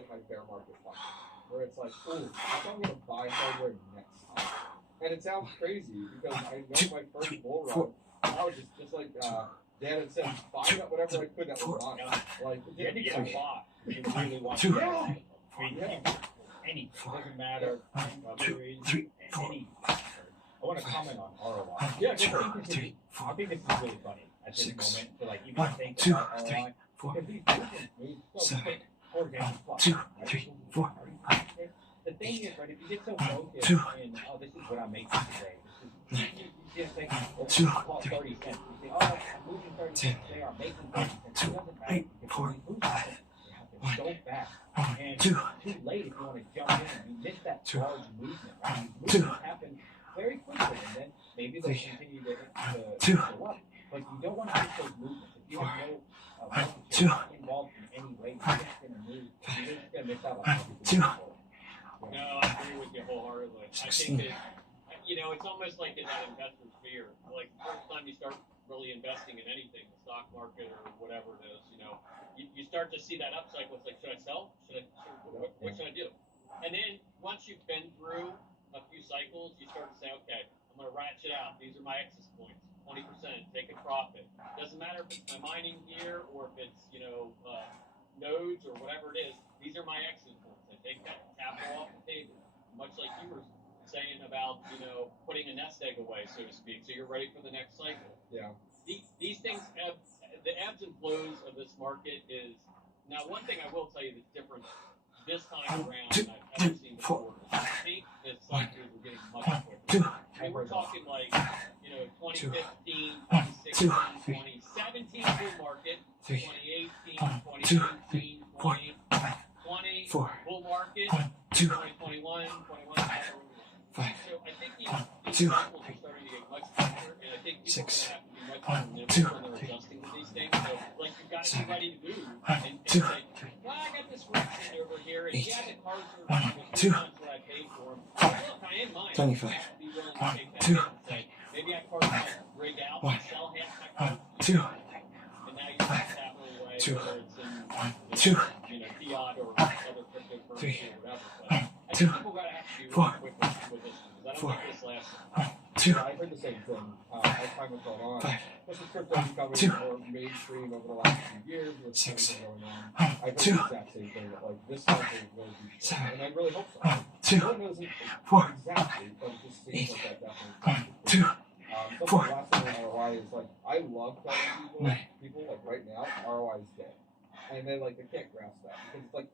like my bear market fund, where it's like, ooh, I think I'm gonna buy hardware next time. And it sounds crazy because I know my first bull run, I was just like Dan had said, buying up whatever I could that was on. Like, you had to get a lot. You really want any, it doesn't matter. Any. I want to comment on ROI. Yeah, I think this is really funny at this moment to like even think about ROI. Because these movements move so quick. The thing is, right, if you get so focused in, oh, this is what I'm making today. You just think, well, 30 cents. You say, oh, I'm moving 30 cents today, or I'm making 30 cents. It doesn't matter. Because you move so fast. And too late if you want to jump in. You miss that large movement, right? These movements happen very quickly, and then maybe they'll continue to go up. But you don't want to miss those movements. If you have no market share involved in any way, you're just going to move. You're just going to miss out on everything. No, I agree with you wholeheartedly. I think that, it's almost like in that investor's fear. Like the first time you start really investing in anything, the stock market or whatever it is, you start to see that upcycle. It's like, should I sell? What should I do? And then once you've been through a few cycles, you start to say, okay, I'm going to ratchet out. These are my excess points, 20%, take a profit. Doesn't matter if it's my mining gear or if it's, nodes or whatever it is. These are my excess points. I take that capital off the table, much like you were saying about, putting a nest egg away, so to speak, so you're ready for the next cycle. Yeah. These things, the ebbs and flows of this market is, now one thing I will tell you that's different this time around than I've ever seen before. I think that cycles are getting much quicker. And we're talking like, 2015, 2016, 2017 bull market, 2018, 2019, 2020 bull market, 2021, 21. So I think these cycles are starting to get much quicker, and I think people are going to have to be much more nimble when they're adjusting to these things. So, like, you've got to be ready to move and say, well, I got this correction over here, and yeah, the cars are 3 times what I paid for them. But look, I am mine. 25. I have to be willing to take that hit and say, maybe I carved my rig out and sell half my cars. And now you put capital away, whether it's in fiat or other cryptocurrency or whatever. But I think people got to have to be really quick with this, because I don't think this lasts. I heard the same thing as time was going on. This is crypto becoming more mainstream over the last few years with things going on. I heard the exact same thing, that like this cycle will be short, and I really hope so. No one knows exactly, but it just seems like that definitely. The last thing on ROI is like, I love telling people like right now, ROI is dead, and they can't grasp that, because it's like,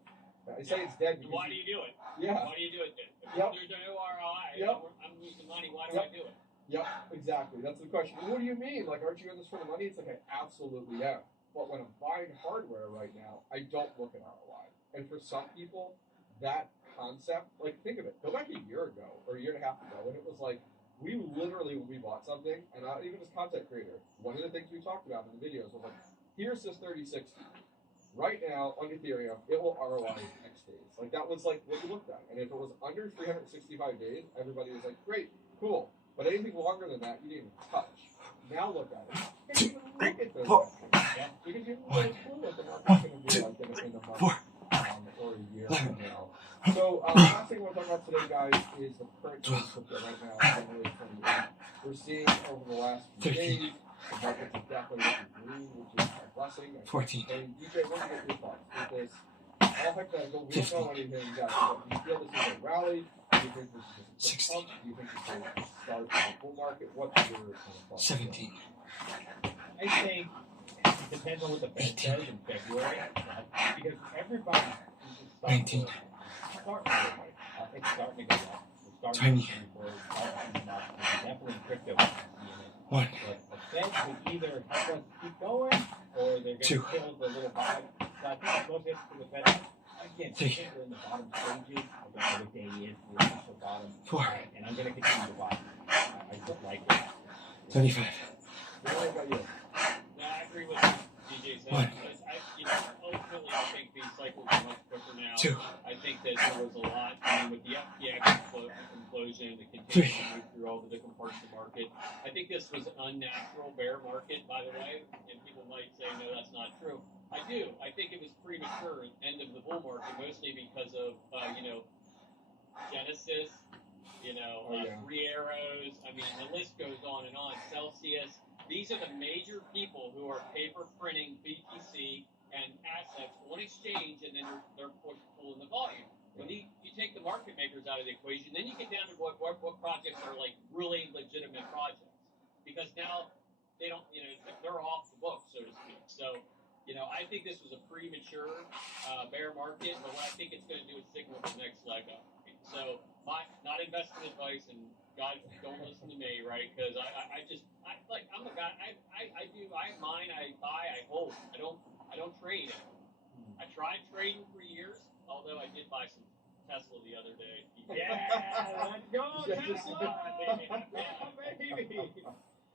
I say it's dead because why do you do it? Yeah. Why do you do it then? Yep. There's no ROI. Yep. I'm losing money. Why do I do it? Yep, exactly. That's the question. Well, what do you mean? Like, aren't you in this for the money? It's like, I absolutely am. But when I'm buying hardware right now, I don't look at ROI. And for some people, that concept, like, think of it. Go back a year ago or a year and a half ago, and it was like, we literally, when we bought something, and even as content creator, one of the things we talked about in the videos was like, here's this 3060. Right now, on Ethereum, it will ROI X days. Like, that was like what you looked at. And if it was under 365 days, everybody was like, great, cool. But anything longer than that, you didn't even touch. Now look at it. You can't even look at those metrics. Because you have no clue what the market's going to be like in a month or a year from now. So, the last thing I want to talk about today, guys, is the current crypto right now, January 28th. We're seeing over the last few days, the markets are definitely looking green, which is a blessing. 14. And DJ, what do you get your thoughts? Is this all hypothetical? We don't know anything exactly, but do you feel this is a rally? Do you think this is just a pump? Do you think this is a start of the bull market? What's your thoughts? 17. I think it depends on what the Fed does in February, because everybody is starting to go up. It's starting to go up. It's starting to go up. Definitely in crypto. One. But the Fed will either help us keep going, or they're going to kill the little vibe. So I think it's mostly up to the Fed. Again, I think we're in the bottom stages. I don't know what day is the official bottom. 4. And I'm going to continue to buy. I just like it. 25. What about you? Yeah, I agree with what DJ said. Because ultimately, I think these cycles are much quicker now. 2. I think that there was a lot, with the FTX implosion, the continuing to move through all all the different parts of the market. I think this was an unnatural bear market, by the way, and people might say, no, that's not true. I do. I think it was premature end of the bull market, mostly because of, Genesis, Three Arrows. I mean, the list goes on and on. Celsius. These are the major people who are paper printing BTC and assets on exchange, and then they're pulling the volume. When you take the market makers out of the equation, then you get down to what projects are like really legitimate projects. Because now they don't, they're off the book, so to speak. So, I think this was a premature bear market, but what I think it's going to do is signal the next leg up. So, not investment advice, and God, don't listen to me, right? Because I'm a guy. I have mine. I buy. I hold. I don't trade. I tried trading for years, although I did buy some Tesla the other day. Yeah, let's go Tesla, baby.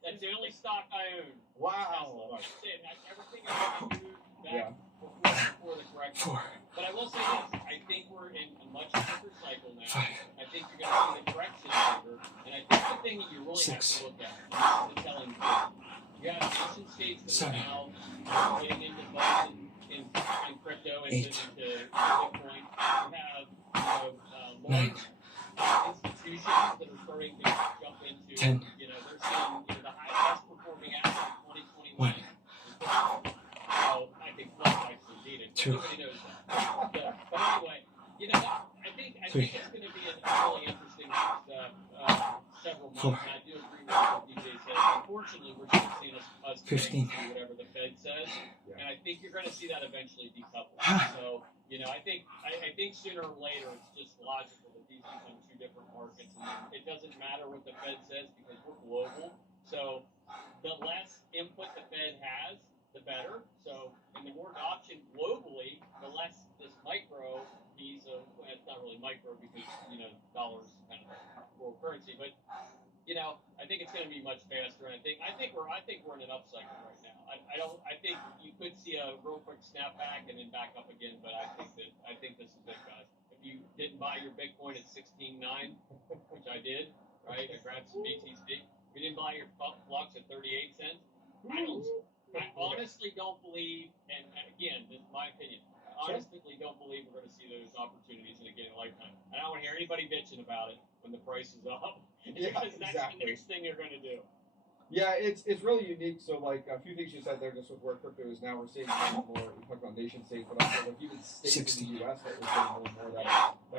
That's the only stock I own. Wow. Tesla. That's it. Everything else I do back before the correction. But I will say this: I think we're in a much deeper cycle now. I think you're going to see the correction over, and I think the thing that you really have to look at is the telling point. You have nation states that are now getting into budget in crypto and into Bitcoin. You have large institutions that are starting to jump into. They're seeing the highest performing asset in 2021. So I think Flex actually needed. Nobody knows that. But anyway, I think it's going to be a really interesting next several months. And I do agree with what DJ said. Unfortunately, we're still seeing us do whatever the Fed says, and I think you're going to see that eventually decouple. So, I think sooner or later it's just logical that these become two different markets, and it doesn't matter what the Fed says because we're global. So, the less input the Fed has, the better. So, and the more adoption globally, the less this micro piece of, well, it's not really micro because, dollars kind of world currency, but, I think it's going to be much faster. And I think we're in an upcycle right now. I think you could see a real quick snapback and then back up again, but I think this is it, guys. If you didn't buy your Bitcoin at 16.9, which I did, right? I grabbed some BTC. If you didn't buy your Flux at 38 cents, I honestly don't believe, and again, this is my opinion, I honestly don't believe we're going to see those opportunities in a lifetime. And I don't want to hear anybody bitching about it when the price is up. Because that's the next thing you're going to do. Yeah, it's really unique. So, like, a few things you said there, just with where crypto is now, we're seeing more and more. We talked about nation states, but also like even states in the U.S. that we're seeing more and more that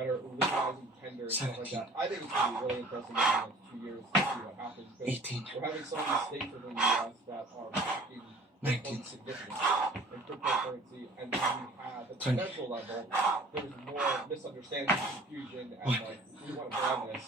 are legalizing tender and stuff like that. I think it's going to be really interesting in the next 2 years to see what happens. Because we're having some of these states within the U.S. that are backing Bitcoin significantly in cryptocurrency, and then you have at the federal level, there's more misunderstanding, confusion, and like we want to ban this.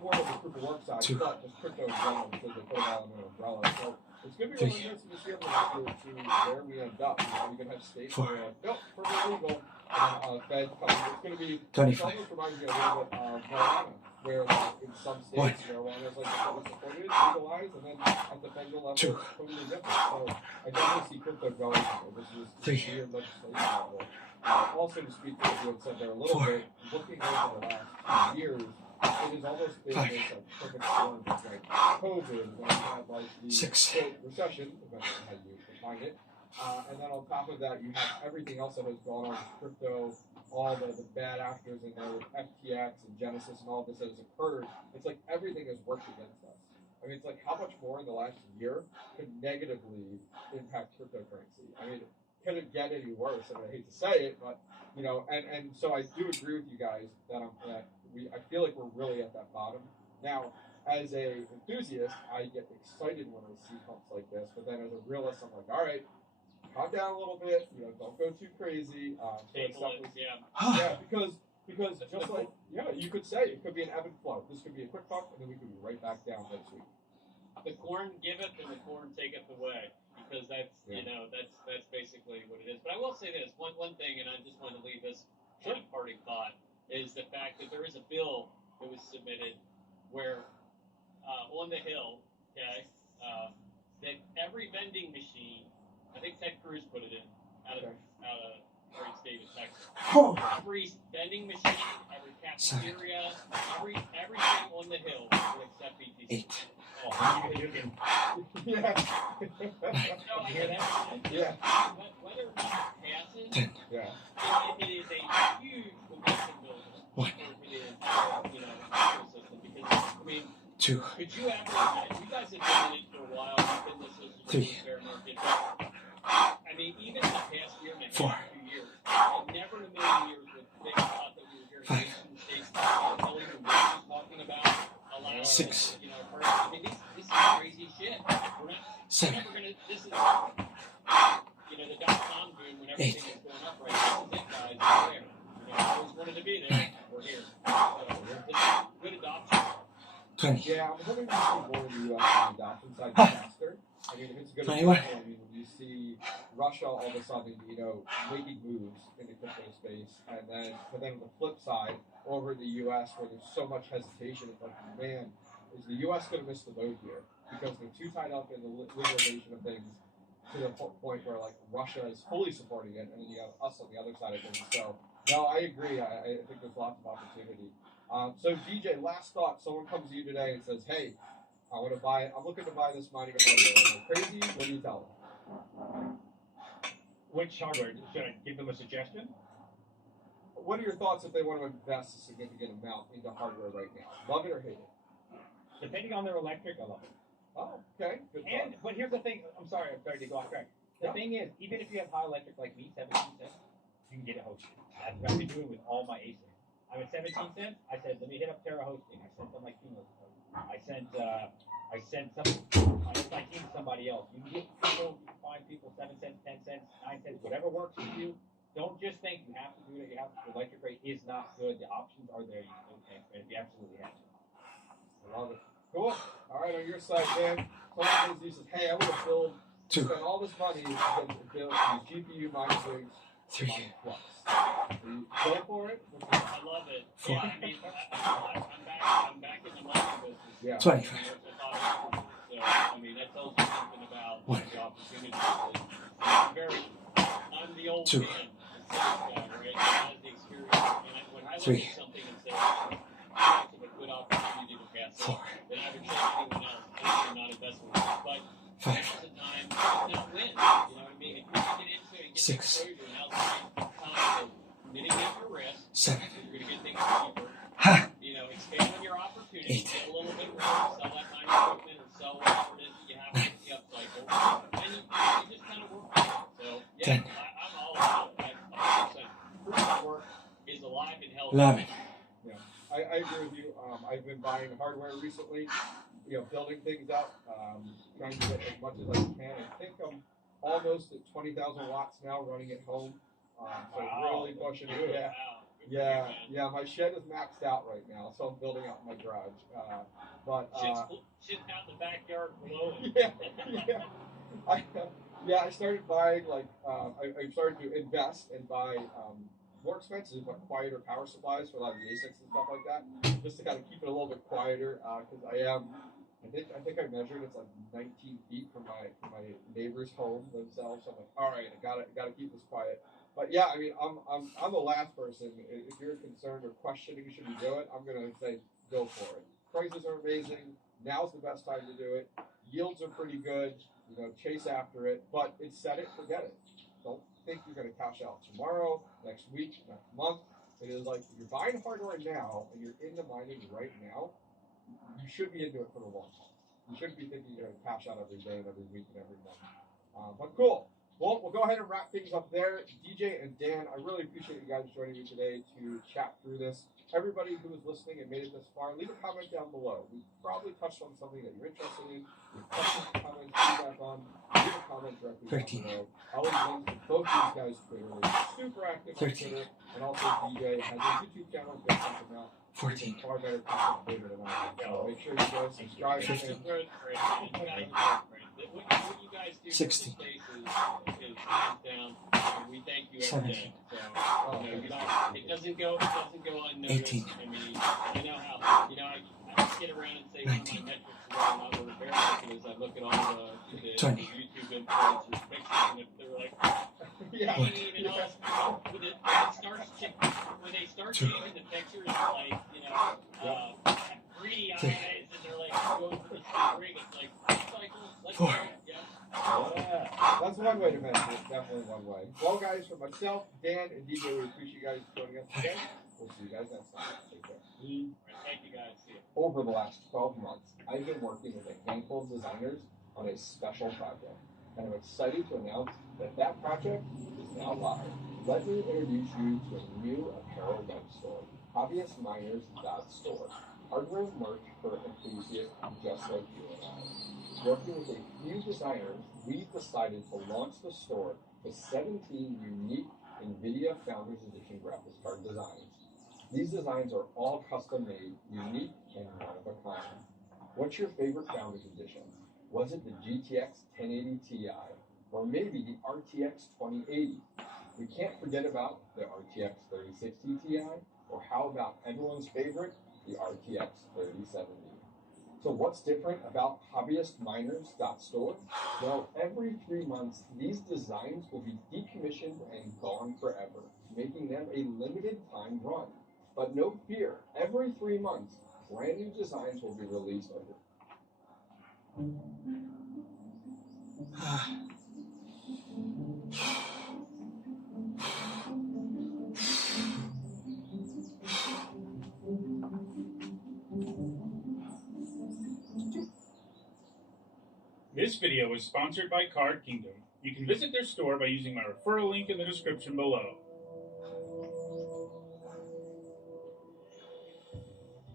More of the proof of work side, but just crypto in general because they put it all in an umbrella. So it's going to be really interesting to see where we end up. We can have states where are like, nope, perfectly legal, and Fed coming. It's going to be, it almost reminds me a little bit of marijuana, where like in some states marijuana is like totally supported, legalized, and then at the federal level it's totally different. So I definitely see crypto going. This is weird legislation level. Also to speak to what you had said there a little bit, looking over the last 2 years, it has almost been this like perfect storm of like COVID, when we had like the quote recession, depending on how you define it, and then on top of that you have everything else that has gone on with crypto, all the bad actors in there with FTX and Genesis and all this that has occurred. It's like everything has worked against us. I mean, it's like how much more in the last year could negatively impact cryptocurrency? I mean, can it get any worse? I mean, I hate to say it, but and so I do agree with you guys that I feel like we're really at that bottom. Now, as a enthusiast, I get excited when I see pumps like this, but then as a realist, I'm like, all right, calm down a little bit, don't go too crazy. Because just like, you could say it could be an ebb and flow. This could be a quick pump, and then we could be right back down next week. The corn giveth and the corn taketh away, because that's that's basically what it is. But I will say this one thing, and I just want to leave this kind of parting thought, is the fact that there is a bill that was submitted where on the Hill, that every vending machine, I think Ted Cruz put it in out of great state of Texas. Oh. Every vending machine, every cafeteria, everything on the hill will accept BTC. 8. Oh, you can. Yeah. So I hear that. Yeah. Whether or not it passes, 10. Yeah. it is a huge momentum builder. 1. For the entire, ecosystem. Because I mean, 2. could you ever imagine? You guys have been in it for a while. You've been this is 3. fair market. But, I mean, even in the past year and a half, 4. 2 years, I never in a million years would think thought that we were hearing 5. nation states talking about allowing 6. I mean, this is crazy shit. We're 7. never gonna. This is the .com boom when everything is going up right now. This is it, guys. We're there. Always wanted to be there. 9. We're here. So this is good adoption. 20. Yeah, I'm hoping to see more of the U.S. on the adoption side faster. I mean, if it's a good 21. example, I mean, when you see Russia all of a sudden, making moves in the crypto space, but then on the flip side, over the U.S. where there's so much hesitation, it's like, man, is the U.S. going to miss the boat here? Because they're too tied up in the legalization of things to the point where, like, Russia is fully supporting it, and then you have us on the other side of things. So, no, I agree. I think there's lots of opportunity. So, DJ, last thought. Someone comes to you today and says, hey, I'm looking to buy this mining hardware. Are they crazy? What do you tell them? Which hardware? Should I give them a suggestion? What are your thoughts if they want to invest a significant amount into hardware right now? Love it or hate it? Depending on their electric, I love it. Oh, okay. Good thought. But here's the thing. I'm sorry to go off track. The thing is, even if you have high electric like me, 17 cents, you can get it hosted. That's what I've been doing with all my ASICs. I'm at 17 cents. I said, let me hit up Terra Hosting. I sent them my email. I sent my team to somebody else. You can get people, you can find people 7 cents, 10 cents, 9 cents, whatever works for you. Don't just think you have to do it. The electric rate is not good. The options are there. You can pay for it. You absolutely have to. I love it. Cool. All right, on your side, Dan. Someone says, hey, I want to spend all this money to build these GPU mining rigs. 3. Flux. Go for it. I love it. 4. Yeah, I mean, I'm back in the mining business. Yeah. 25. So, I mean, that tells you something about 1. the opportunity. I'm the old 2. man, the sales guy, right? That has the experience. And when I look 3. at something and say, that's a good opportunity to pass it, 4. then I would say anyone else, I'm not investing. But 5. most of the time, it's not win. You know what I mean? If you get into it and get 6. exposure, now's the time to mitigate your risk. 7. So you're going to get things cheaper. Ha! Expand on your opportunity, 8. get a little bit more, sell that mining equipment or sell whatever it is that you have in the upcycle, and you just kind of work on it. So, yeah, 10. I'm all about it. 100%. Proof of work is alive and healthy. 11. Yeah, I agree with you. I've been buying hardware recently, building things up, trying to get as much as I can. I think I'm almost at 20,000 watts now running at home. So really pushing it. Yeah. Wow. Yeah, my shed is maxed out right now, so I'm building out my garage. Shit's out in the backyard glowing. I started buying, I started to invest and buy more expensive but quieter power supplies for a lot of the ASICs and stuff like that, just to kind of keep it a little bit quieter, because I think I measured it's like 19 feet from my neighbor's home themselves. So I'm like, all right, I gotta keep this quiet. But yeah, I mean, I'm the last person. If you're concerned or questioning should we do it, I'm gonna say go for it. Prices are amazing. Now's the best time to do it. Yields are pretty good. Chase after it. But it's set it, forget it. Don't think you're gonna cash out tomorrow, next week, next month. It is like if you're buying hardware now and you're into mining right now, you should be into it for the long haul. You shouldn't be thinking you're gonna cash out every day and every week and every month. But cool. Well, we'll go ahead and wrap things up there. DJ and Dan, I really appreciate you guys joining me today to chat through this. Everybody who is listening and made it this far, leave a comment down below. We probably touched on something that you're interested in. If questions, comments, feedback on, leave a comment directly down below. I'll link to both these guys' Twitter. They're super active on Twitter. And also DJ has a YouTube channel. Go check them out. 14. Far better content creator than I am. So make sure you guys subscribe. What you guys do 60. for the is hands down. And we thank you every day. So it doesn't go unnoticed. 18. I mean, I just get around and say 19. one of my metrics around my order bear market is I look at all the 20. YouTube influencers pictures and if they're like Yeah. I mean, and all, when they start changing the pictures, like, you know, greedy eyes, and they're like, go to the ring, it's like, cycle, let's go, yeah. That's one way to mention it. Definitely one way. Well, guys, for myself, Dan, and DJ, we appreciate you guys joining us today. We'll see you guys next time. Take care. Thank you, guys. See you. Over the last 12 months, I've been working with a handful of designers on a special project, and I'm excited to announce that that project is now live. Let me introduce you to a new apparel web store, hobbyistminers.store. Hardware and merch for enthusiasts just like you and I. Working with a few designers, we've decided to launch the store with 17 unique NVIDIA Founders Edition graphics card designs. These designs are all custom-made, unique, and one-of-a-kind. What's your favorite Founders Edition? Was it the GTX 1080 Ti, or maybe the RTX 2080? We can't forget about the RTX 3060 Ti, or how about everyone's favorite, the RTX 3070? So what's different about hobbyistminers.store? Well, every 3 months, these designs will be decommissioned and gone forever, making them a limited time run. But no fear, every 3 months, brand new designs will be released under. This video is sponsored by Card Kingdom. You can visit their store by using my referral link in the description below.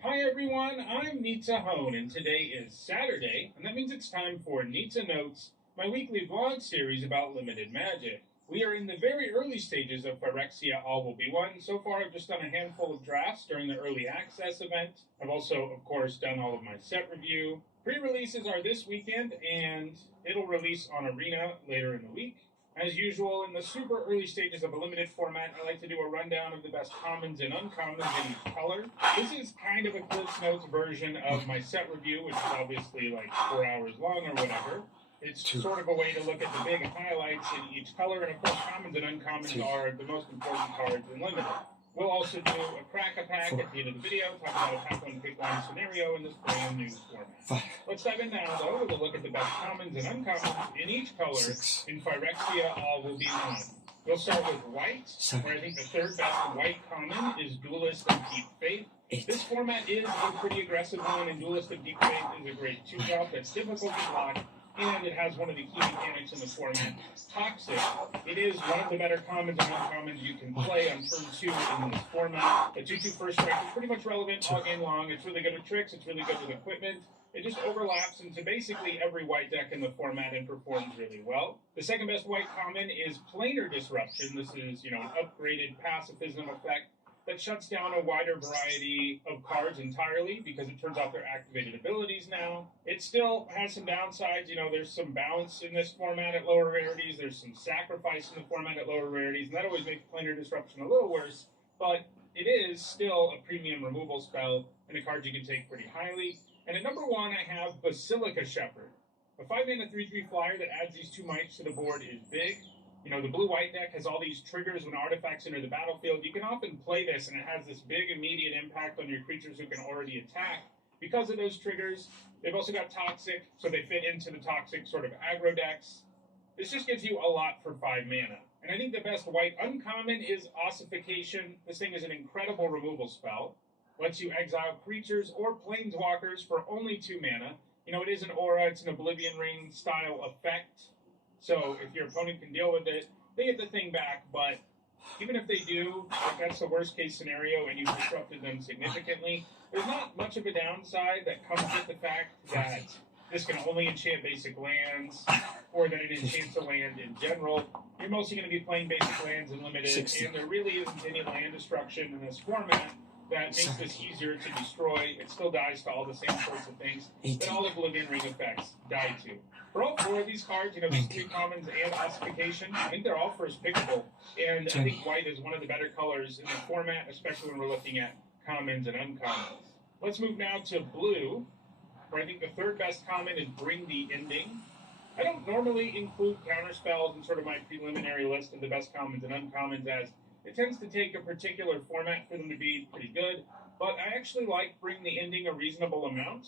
Hi everyone, I'm Nitsa Hone, and today is Saturday, and that means it's time for Nitsa Notes, my weekly vlog series about limited magic. We are in the very early stages of Phyrexia All Will Be One. So far, I've just done a handful of drafts during the early access event. I've also, of course, done all of my set review. Pre-releases are this weekend, and it'll release on Arena later in the week. As usual, in the super early stages of a limited format, I like to do a rundown of the best commons and uncommons in each color. This is kind of a Cliff's Notes version of my set review, which is obviously like 4 hours long or whatever. It's sort of a way to look at the big highlights in each color, and of course, commons and uncommons are the most important cards in limited. We'll also do a crack-a-pack at the end of the video, talk about a pack-one-pick-one scenario in this brand new format. Let's dive in now, though, with a look at the best commons and uncommons in each color in Phyrexia All Will Be One. We'll start with white, where I think the third best white common is Duelist of Deep Faith. This format is a pretty aggressive one, and Duelist of Deep Faith is a great 2-drop that's difficult to block, and it has one of the key mechanics in the format, Toxic. It is one of the better commons and uncommons you can play on turn 2 in this format. The 2/2 first strike is pretty much relevant all game long. It's really good with tricks, it's really good with equipment. It just overlaps into basically every white deck in the format and performs really well. The second best white common is Planar Disruption. This is, an upgraded pacifism effect that shuts down a wider variety of cards entirely because it turns off their activated abilities now. It still has some downsides. There's some bounce in this format at lower rarities. There's some sacrifice in the format at lower rarities, and that always makes Planar Disruption a little worse, but it is still a premium removal spell and a card you can take pretty highly. And at number 1, I have Basilica Shepherd. A 5-mana 3/3 flyer that adds these 2 mites to the board is big. The blue-white deck has all these triggers when artifacts enter the battlefield. You can often play this, and it has this big immediate impact on your creatures who can already attack. Because of those triggers, they've also got Toxic, so they fit into the Toxic sort of aggro decks. This just gives you a lot for 5 mana. And I think the best white uncommon is Ossification. This thing is an incredible removal spell. Lets you exile creatures or planeswalkers for only 2 mana. It is an aura, it's an Oblivion Ring style effect. So if your opponent can deal with it, they get the thing back, but even if they do, that's the worst case scenario and you've disrupted them significantly, there's not much of a downside that comes with the fact that this can only enchant basic lands, or that it enchants a land in general. You're mostly going to be playing basic lands in limited, and there really isn't any land destruction in this format that makes this easier to destroy. It still dies to all the same sorts of things that all Oblivion Ring effects die to. For all 4 of these cards, these 3 commons and Ossification, I think they're all first pickable, and I think white is one of the better colors in the format, especially when we're looking at commons and uncommons. Let's move now to blue, where I think the third best common is Bring the Ending. I don't normally include counter spells in sort of my preliminary list of the best commons and uncommons, as it tends to take a particular format for them to be pretty good, but I actually like bringing the ending a reasonable amount.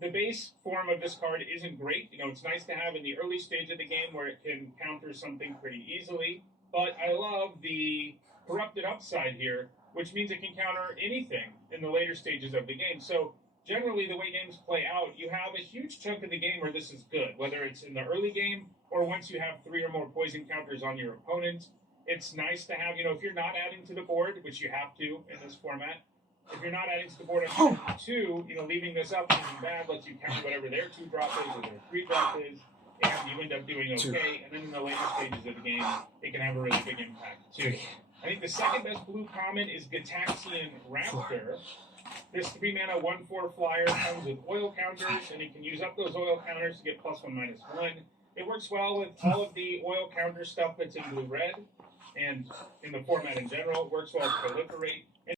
The base form of this card isn't great. It's nice to have in the early stage of the game where it can counter something pretty easily, but I love the corrupted upside here, which means it can counter anything in the later stages of the game. So generally, the way games play out, you have a huge chunk of the game where this is good, whether it's in the early game or once you have 3 or more poison counters on your opponent. It's nice to have, if you're not adding to the board, which you have to in this format, if you're not adding to the board on turn 2, leaving this up isn't bad, lets you counter whatever their 2-drop is or their 3-drop is, and you end up doing okay. And then in the later stages of the game, it can have a really big impact too. I think the second best blue common is Gataxian Raptor. This 3-mana 1/4 flyer comes with oil counters, and you can use up those oil counters to get +1/-1. It works well with all of the oil counter stuff that's in blue-red, and in the format in general. It works well to proliferate.